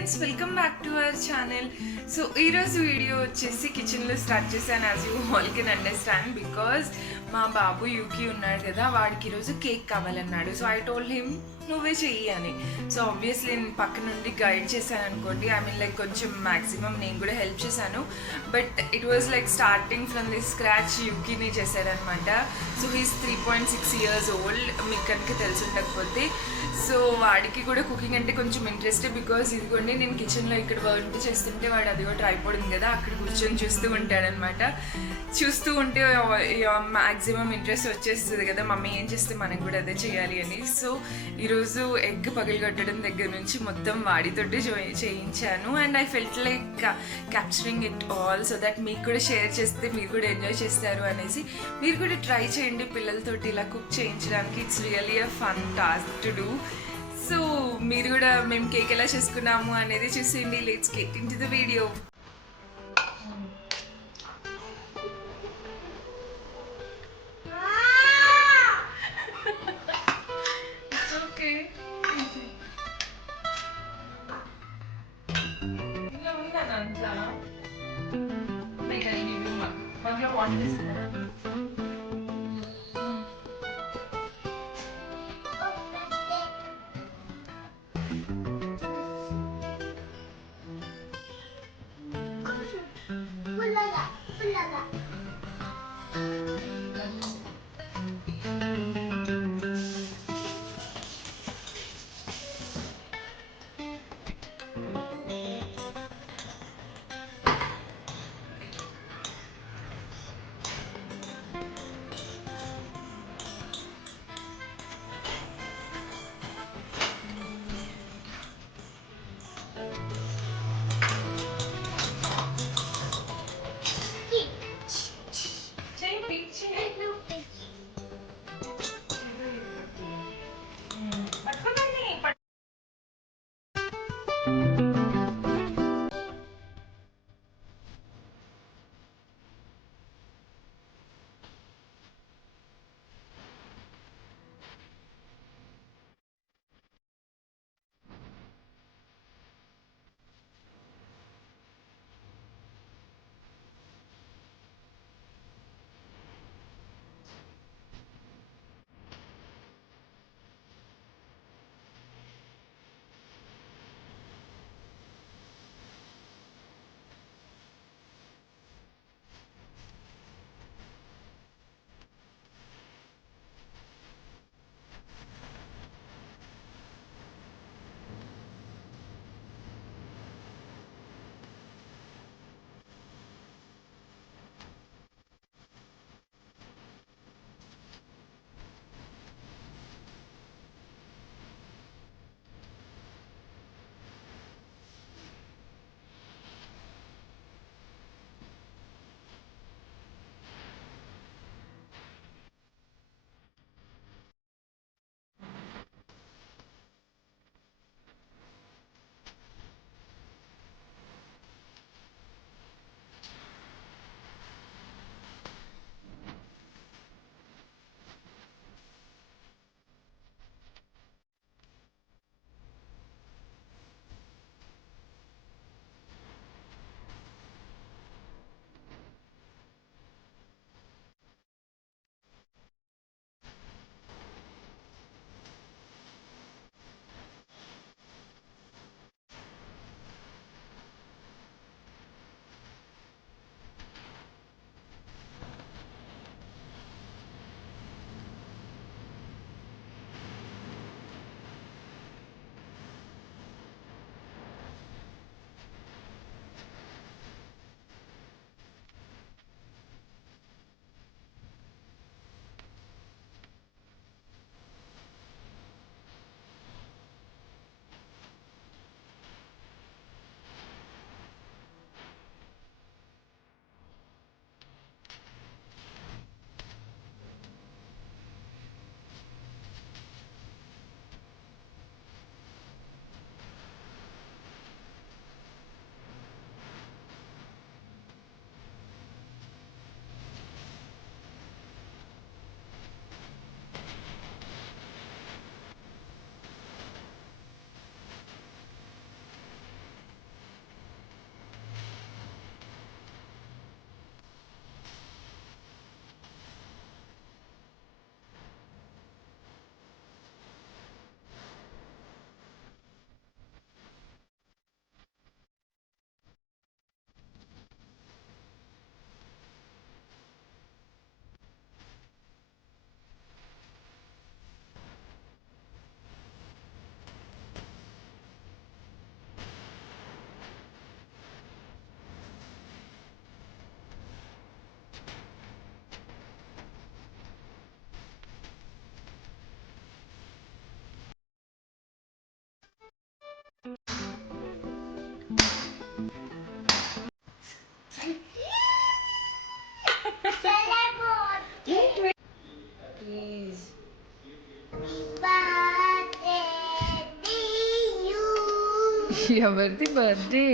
friends, welcome back to our channel. So ఈరోజు వీడియో వచ్చేసి కిచెన్లో స్టార్ట్ చేశాను. As you all can understand because మా బాబు యూకి ఉన్నాడు కదా, వాడికి ఈరోజు కేక్ కావాలన్నాడు. సో ఐ టోల్డ్ హిమ్ నువ్వే చెయ్యి అని. సో ఆబ్వియస్లీ నేను పక్క నుండి గైడ్ చేశాను అనుకోండి. ఐ మీన్ లైక్ కొంచెం మ్యాక్సిమం నేను కూడా హెల్ప్ చేశాను. But it was like starting from the scratch యూకిని చేశాడనమాట. సో హీస్ 3.6 years old, మీకు కనుక తెలిసి ఉండకపోతే. సో వాడికి కూడా కుకింగ్ అంటే కొంచెం ఇంట్రెస్ట్. బికాజ్ ఇదిగోండి నేను కిచెన్లో ఇక్కడ వంట చేస్తుంటే వాడు అదిగో ట్రైపాడ్ ఉంది కదా, అక్కడ కూర్చొని చూస్తూ ఉంటాడనమాట. చూస్తూ ఉంటే మ్యాక్సిమం ఇంట్రెస్ట్ వచ్చేస్తుంది కదా, మమ్మీ ఏం చేస్తే మనం కూడా అదే చేయాలి అని. సో ఈరోజు ఎగ్ పగిలిగొట్టడం దగ్గర నుంచి మొత్తం వాడితోటి చేయించాను. And I felt like capturing it all so that మీకు కూడా షేర్ చేస్తే మీరు కూడా ఎంజాయ్ చేస్తారు అనేసి. మీరు కూడా ట్రై చేయండి పిల్లలతోటి ఇలా కుక్ చేయించడానికి. It's really a fun task to do. So మీరు కూడా మేము కేక్ ఎలా చేసుకున్నాము అనేది చూసేయండి. Let's get into the video. Please. ఎవరిది birthday?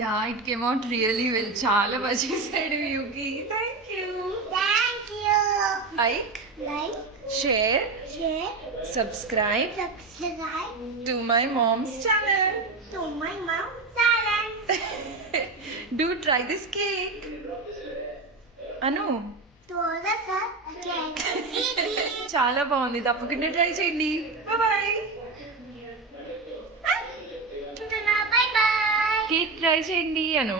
Yeah, it came out really well. చాలా బాగా చేశాడు Yuki. Thank you. Like, share, subscribe to my mom's channel. Do try this cake. Anu, చాలా బాగుంది. తప్పకుండా ట్రై చేయండి. బాయ్. కేక్ ట్రై చేయండి అను.